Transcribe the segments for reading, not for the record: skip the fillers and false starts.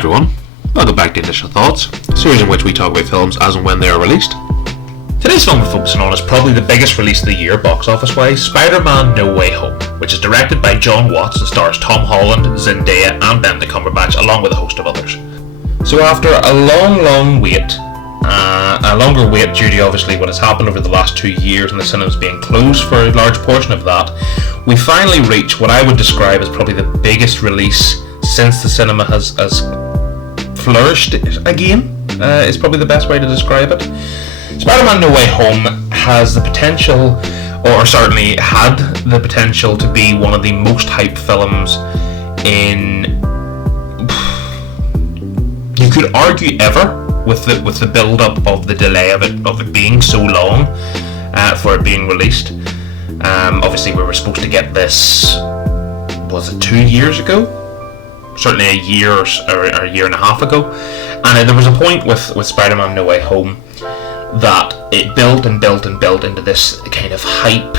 Hi everyone, welcome back to Initial Thoughts, a series in which we talk about films as and when they are released. Today's film we're focusing on is probably the biggest release of the year box office wise, Spider-Man No Way Home, which is directed by John Watts and stars Tom Holland, Zendaya and Benedict Cumberbatch along with a host of others. So after a long wait, a longer wait due to obviously what has happened over the last 2 years and the cinemas being closed for a large portion of that, we finally reach what I would describe as probably the biggest release since the cinema has flourished again, is probably the best way to describe it. Spider-Man No Way Home has the potential, or certainly had the potential, to be one of the most hyped films in, you could argue, ever, with the build-up of the delay of it being so long for it being released. Obviously we were supposed to get this, was it 2 years ago? Certainly a year or a year and a half ago. And there was a point with Spider-Man No Way Home that it built into this kind of hype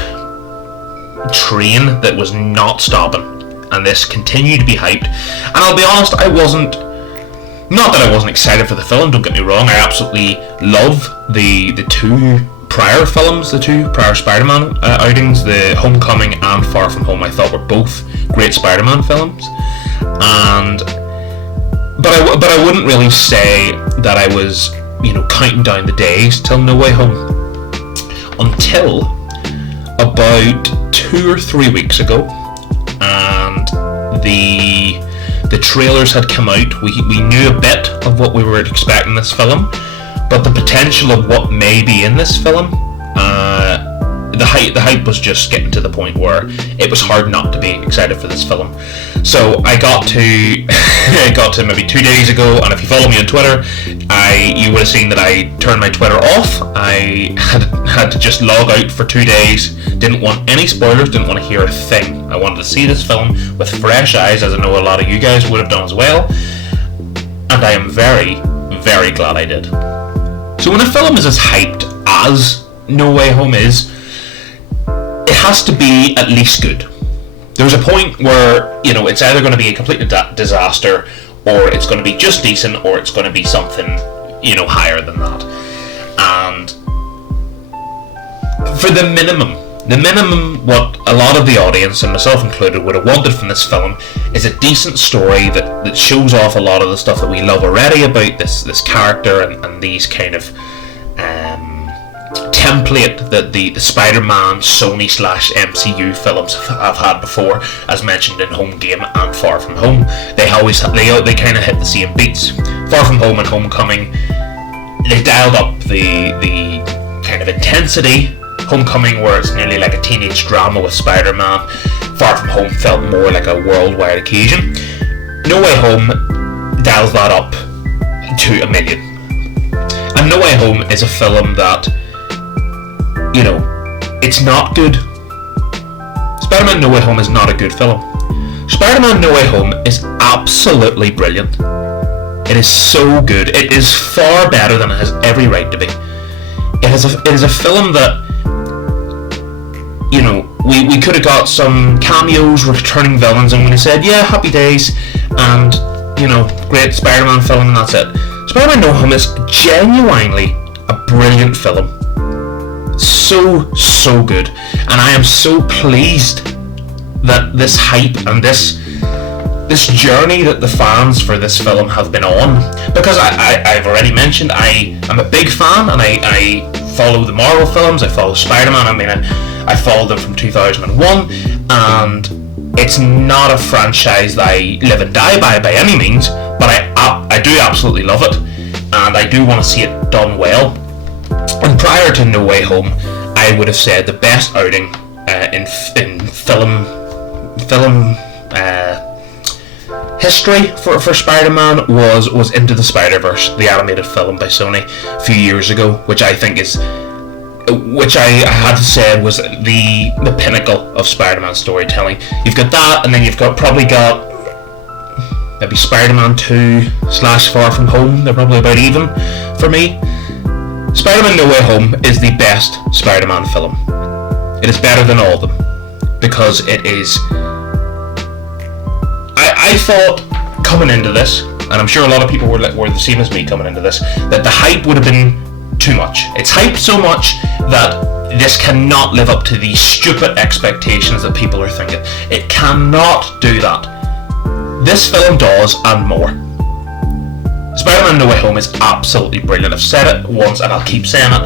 train that was not stopping, and this continued to be hyped. And I'll be honest, not that I wasn't excited for the film, don't get me wrong, I absolutely love the two prior films, the two prior Spider-Man outings, the Homecoming and Far From Home. I thought were both great Spider-Man films, but I wouldn't really say that I was, counting down the days till No Way Home until about 2 or 3 weeks ago, and the trailers had come out. We knew a bit of what we were expecting this film, but the potential of what may be in this film, the hype was just getting to the point where it was hard not to be excited for this film. So I got to maybe 2 days ago, and if you follow me on Twitter, you would have seen that I turned my Twitter off. I had to just log out for 2 days. Didn't want any spoilers, didn't want to hear a thing. I wanted to see this film with fresh eyes, as I know a lot of you guys would have done as well, and I am very, very glad I did. So when a film is as hyped as No Way Home is, it has to be at least good. There's a point where, it's either going to be a complete disaster, or it's going to be just decent, or it's going to be something, higher than that. And for the minimum, what a lot of the audience, and myself included, would have wanted from this film is a decent story that shows off a lot of the stuff that we love already about this character and these kind of template that the Spider-Man Sony/MCU films have had before, as mentioned in Home Game and Far From Home. They kind of hit the same beats. Far From Home and Homecoming, they dialed up the kind of intensity. Homecoming, where it's nearly like a teenage drama with Spider-Man. Far From Home felt more like a worldwide occasion. No Way Home dials that up to 1,000,000. And No Way Home is a film that, it's not good. Spider-Man No Way Home is not a good film. Spider-Man No Way Home is absolutely brilliant. It is so good. It is far better than it has every right to be. It is a film that, we could have got some cameos, returning villains, and we said, yeah, happy days, and, great Spider-Man film, and that's it. Spider-Man No Way Home is genuinely a brilliant film. So good, and I am so pleased that this hype and this journey that the fans for this film have been on, because I've already mentioned I am a big fan, and I follow the Marvel films, I follow Spider-Man. I followed them from 2001, and it's not a franchise that I live and die by any means, but I do absolutely love it, and I do want to see it done well. And prior to No Way Home, I would have said the best outing in film history for Spider-Man was Into the Spider-Verse, the animated film by Sony a few years ago, which I think which I had to say was the pinnacle of Spider-Man storytelling. You've got that, and then you've probably got maybe Spider-Man 2/Far From Home. They're probably about even for me. Spider-Man No Way Home is the best Spider-Man film. It is better than all of them, because it is... I thought coming into this and I'm sure a lot of people were the same as me coming into this, that the hype would have been too much. It's hyped so much that this cannot live up to the stupid expectations that people are thinking. It cannot do that. This film does, and more. Spider-Man No Way Home is absolutely brilliant. I've said it once and I'll keep saying it.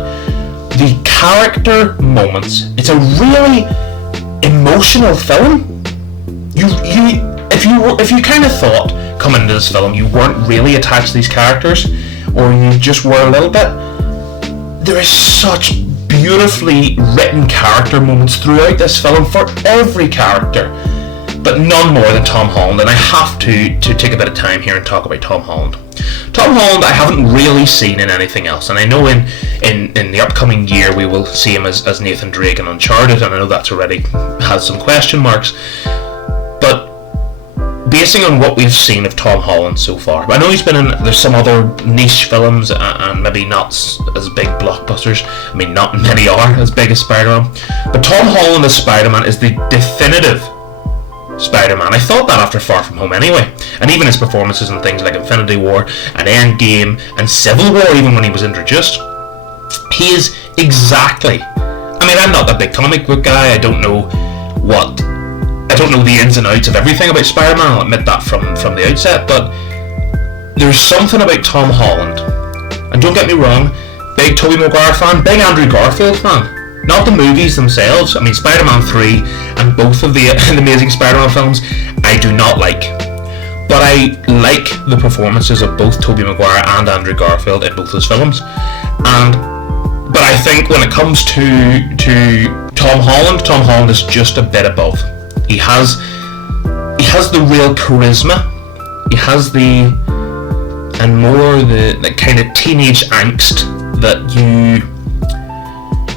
The character moments, it's a really emotional film. If you kind of thought coming into this film you weren't really attached to these characters, or you just were a little bit, there is such beautifully written character moments throughout this film for every character, but none more than Tom Holland. And I have to take a bit of time here and talk about Tom Holland. Tom Holland I haven't really seen in anything else, and I know in the upcoming year we will see him as Nathan Drake in Uncharted, and I know that's already has some question marks, but basing on what we've seen of Tom Holland so far, I know he's been in, there's some other niche films and maybe not as big blockbusters. I mean, not many are as big as Spider-Man, but Tom Holland as Spider-Man is the definitive Spider-Man. I thought that after Far From Home anyway, and even his performances in things like Infinity War and Endgame and Civil War, even when he was introduced, he is exactly, I mean, I'm not that big comic book guy, I don't know the ins and outs of everything about Spider-Man, I'll admit that from the outset, but there's something about Tom Holland, and don't get me wrong, big Tobey Maguire fan, big Andrew Garfield fan, not the movies themselves. I mean, Spider-Man 3 and both of the Amazing Spider-Man films I do not like, but I like the performances of both Tobey Maguire and Andrew Garfield in both those films. But I think when it comes to Tom Holland is just a bit above. He has the real charisma. He has the kind of teenage angst that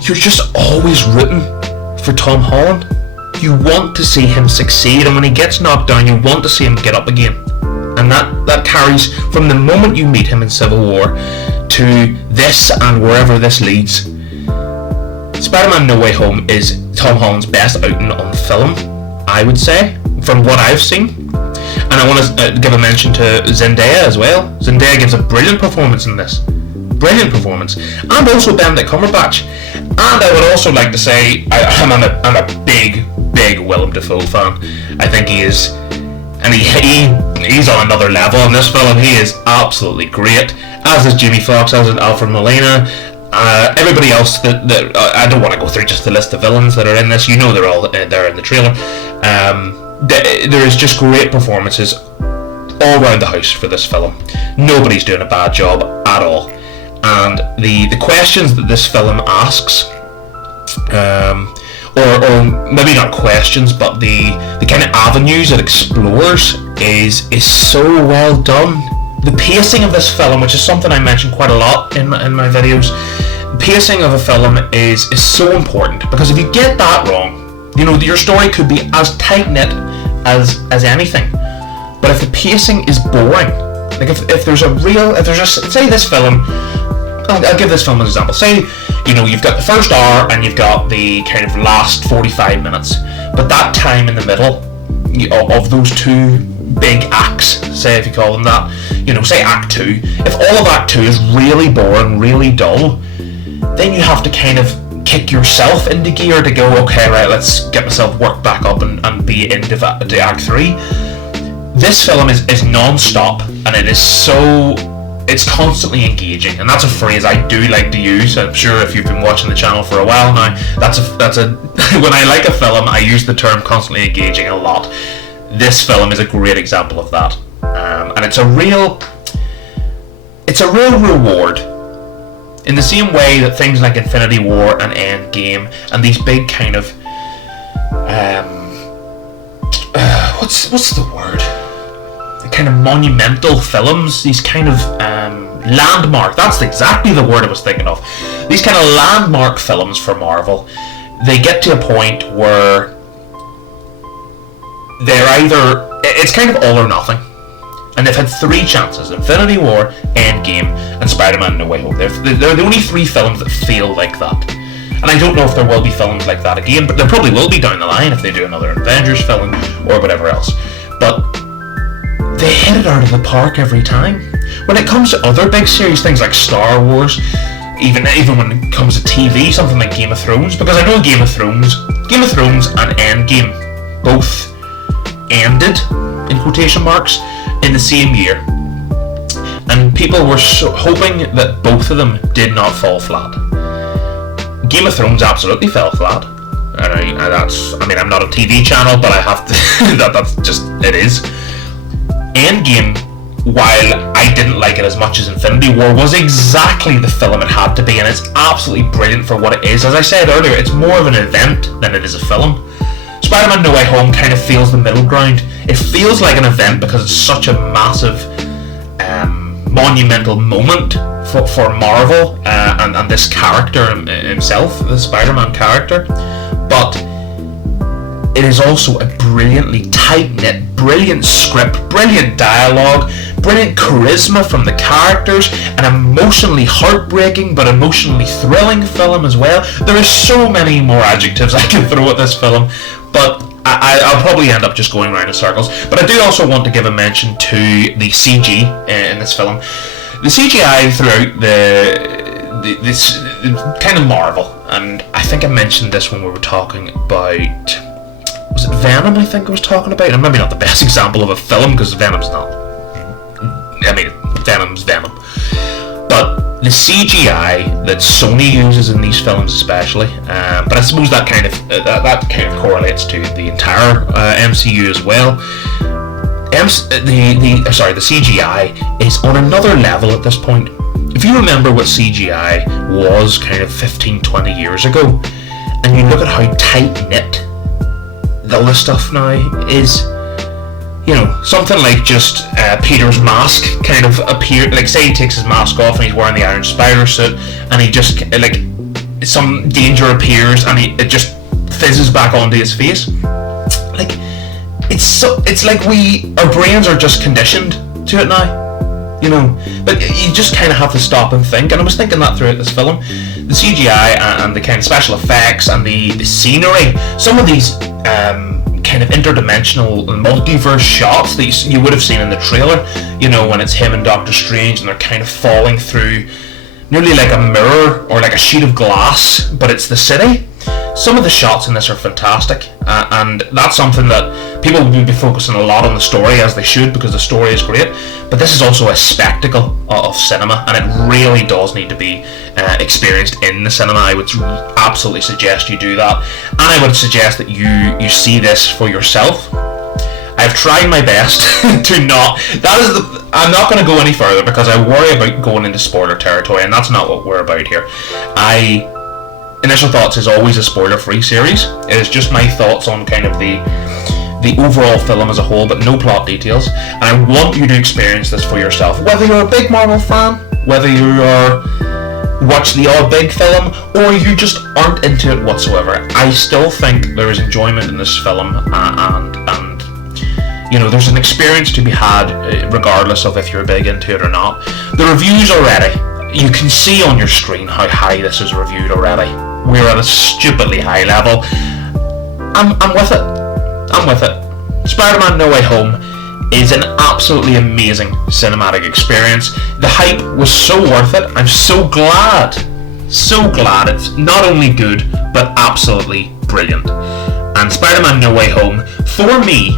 you're just always rooting for Tom Holland. You want to see him succeed, and when he gets knocked down, you want to see him get up again. And that carries from the moment you meet him in Civil War to this and wherever this leads. Spider-Man No Way Home is Tom Holland's best outing on film, I would say, from what I've seen. And I want to give a mention to Zendaya as well. Zendaya gives a brilliant performance in this. Brilliant performance. And also Benedict Cumberbatch. And I would also like to say, I'm a big Willem Dafoe fan. I think he is, and he's on another level in this film. He is absolutely great, as is Jamie Foxx, as is Alfred Molina. Everybody else that I don't want to go through just the list of villains that are in this. You know they're all there in the trailer. There is just great performances all around the house for this film. Nobody's doing a bad job at all. And the questions that this film asks, or maybe not questions, but the kind of avenues it explores is so well done. The pacing of this film, which is something I mention quite a lot in my videos, the pacing of a film is so important, because if you get that wrong, you know, your story could be as tight-knit as anything, but if the pacing is boring, like if there's say this film, I'll give this film an example. Say, you know, you've got the first hour and you've got the kind of last 45 minutes, but that time in the middle of those two big acts, say, if you call them that, you know, say Act 2, if all of Act 2 is really boring, really dull, then you have to kind of kick yourself into gear to go, okay, right, let's get myself worked back up and be into Act 3. This film is non-stop, and it's constantly engaging, and that's a phrase I do like to use. I'm sure if you've been watching the channel for a while now, that's a when I like a film, I use the term constantly engaging a lot. This film is a great example of that, and it's a real reward, in the same way that things like Infinity War and Endgame and these big kind of what's the word? Kind of monumental films, these kind of landmark, that's exactly the word I was thinking of, these kind of landmark films for Marvel, they get to a point where they're either, it's kind of all or nothing, and they've had three chances: Infinity War, Endgame, and Spider-Man No Way Home. They're the only three films that feel like that, and I don't know if there will be films like that again, but there probably will be down the line if they do another Avengers film or whatever else. But they hit it out of the park every time. When it comes to other big series, things like Star Wars, even when it comes to TV, something like Game of Thrones, because I know Game of Thrones and Endgame both ended, in quotation marks, in the same year. And people were hoping that both of them did not fall flat. Game of Thrones absolutely fell flat. And I'm not a TV channel, but I have to, that's just, it is. Endgame, while I didn't like it as much as Infinity War, was exactly the film it had to be, and it's absolutely brilliant for what it is. As I said earlier, it's more of an event than it is a film. Spider-Man No Way Home kind of feels the middle ground. It feels like an event because it's such a massive, monumental moment for Marvel and this character himself, the Spider-Man character. But it is also a brilliantly tight-knit, brilliant script, brilliant dialogue, brilliant charisma from the characters, an emotionally heartbreaking but emotionally thrilling film as well. There are so many more adjectives I can throw at this film, but I'll probably end up just going around in circles. But I do also want to give a mention to the CG in this film. The CGI throughout this kind of marvel, and I think I mentioned this when we were talking about, was it Venom I think I was talking about? And maybe not the best example of a film, because Venom's not, Venom's Venom. But the CGI that Sony uses in these films especially, but I suppose that kind of correlates to the entire MCU as well. The CGI is on another level at this point. If you remember what CGI was kind of 15-20 years ago, and you look at how tight-knit all this stuff now is, you know, something like just Peter's mask kind of appeared, like say he takes his mask off and he's wearing the Iron Spider suit, and he just, like, some danger appears and it just fizzes back onto his face. Like, it's like our brains are just conditioned to it now. You know, but you just kind of have to stop and think, and I was thinking that throughout this film. The CGI and the kind of special effects and the scenery, some of these kind of interdimensional multiverse shots that you would have seen in the trailer, you know, when it's him and Doctor Strange and they're kind of falling through nearly like a mirror or like a sheet of glass, but it's the city. Some of the shots in this are fantastic, and that's something that people will be focusing a lot on the story, as they should, because the story is great, but this is also a spectacle of cinema, and it really does need to be experienced in the cinema. I would absolutely suggest you do that, and I would suggest that you see this for yourself. I've tried my best to not, I'm not going to go any further because I worry about going into spoiler territory, and that's not what we're about here. Initial Thoughts is always a spoiler-free series. It is just my thoughts on kind of the overall film as a whole, but no plot details. And I want you to experience this for yourself. Whether you're a big Marvel fan, whether you watch the odd big film, or you just aren't into it whatsoever, I still think there is enjoyment in this film, and you know, there's an experience to be had regardless of if you're big into it or not. The reviews already, you can see on your screen how high this is reviewed already. We're at a stupidly high level. I'm with it. I'm with it. Spider-Man No Way Home is an absolutely amazing cinematic experience. The hype was so worth it. I'm so glad it's not only good, but absolutely brilliant. And Spider-Man No Way Home, for me,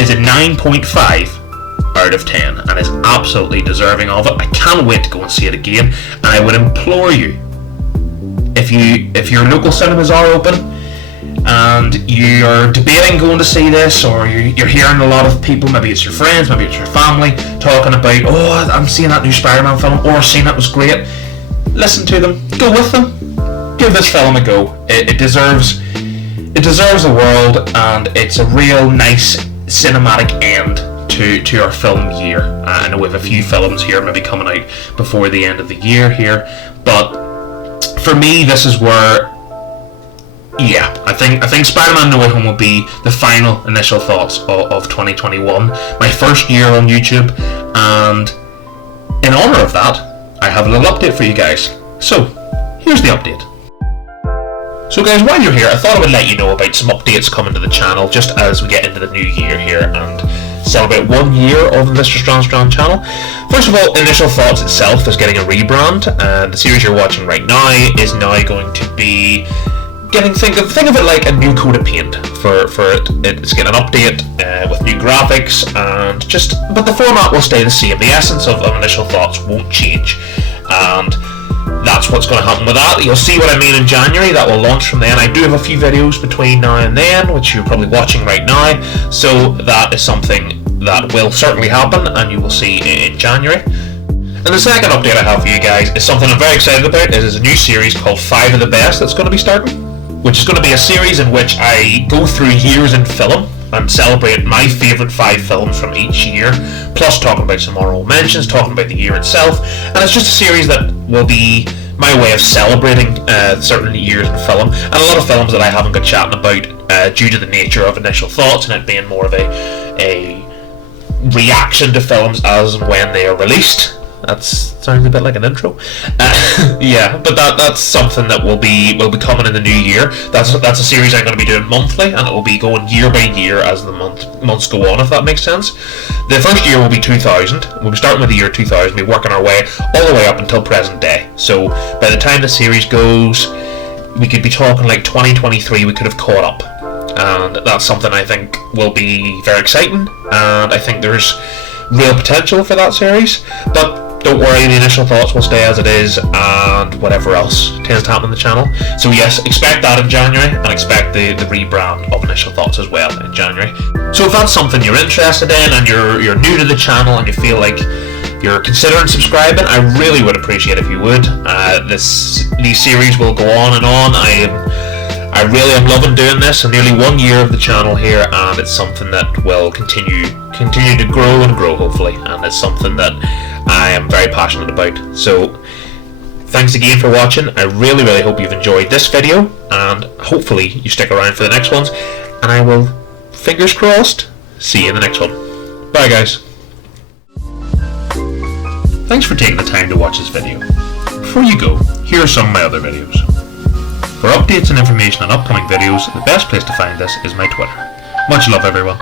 is a 9.5 out of 10 and is absolutely deserving of it. I can't wait to go and see it again, and I would implore you, if your local cinemas are open and you're debating going to see this, or you're hearing a lot of people, maybe it's your friends, maybe it's your family, talking about, oh, I'm seeing that new Spider-Man film, or seeing it was great, listen to them, go with them, give this film a go. It deserves the world, and it's a real nice cinematic end to our film year. I know we have a few films here maybe coming out before the end of the year here, but for me this is where, yeah, I think Spider-Man No Way Home will be the final initial thoughts of 2021, my first year on YouTube, and in honor of that I have a little update for you guys. So here's the update. So guys, while you're here, I thought I would let you know about some updates coming to the channel just as we get into the new year here, and celebrate 1 year of the MrStranStran channel. First of all, Initial Thoughts itself is getting a rebrand. The series you're watching right now is now going to be think of it like a new coat of paint for it. It's getting an update with new graphics but the format will stay the same. The essence of Initial Thoughts won't change, and that's what's going to happen with that. You'll see what I mean in January. That will launch from then. I do have a few videos between now and then, which you're probably watching right now, so that is something that will certainly happen, and you will see in January. And the second update I have for you guys is something I'm very excited about. It is a new series called 5 of the Best that's going to be starting, which is going to be a series in which I go through years in film and celebrate my favourite 5 films from each year, plus talking about some honourable mentions, talking about the year itself, and it's just a series that will be my way of celebrating certain years in film, and a lot of films that I haven't got chatting about due to the nature of Initial Thoughts and it being more of a reaction to films as and when they are released. That sounds a bit like an intro. Yeah, but that's something that will be coming in the new year. That's a series I'm going to be doing monthly, and it will be going year by year as the months go on, if that makes sense. The first year will be 2000. We'll be starting with the year 2000, be working our way all the way up until present day. So by the time the series goes, we could be talking like 2023, we could have caught up. And that's something I think will be very exciting, and I think there's real potential for that series. But don't worry, the Initial Thoughts will stay as it is, and whatever else tends to happen on the channel. So yes, expect that in January, and expect the rebrand of Initial Thoughts as well in January. So if that's something you're interested in, and you're new to the channel, and you feel like you're considering subscribing, I really would appreciate if you would. These series will go on and on. I really am loving doing this. I'm nearly 1 year of the channel here, and it's something that will continue to grow and grow, hopefully, and it's something that I am very passionate about. So thanks again for watching. I really hope you've enjoyed this video, and hopefully you stick around for the next ones, and I will, fingers crossed, see you in the next one. Bye guys. Thanks for taking the time to watch this video. Before you go, here are some of my other videos. For updates and information on upcoming videos, the best place to find this is my Twitter. Much love, everyone.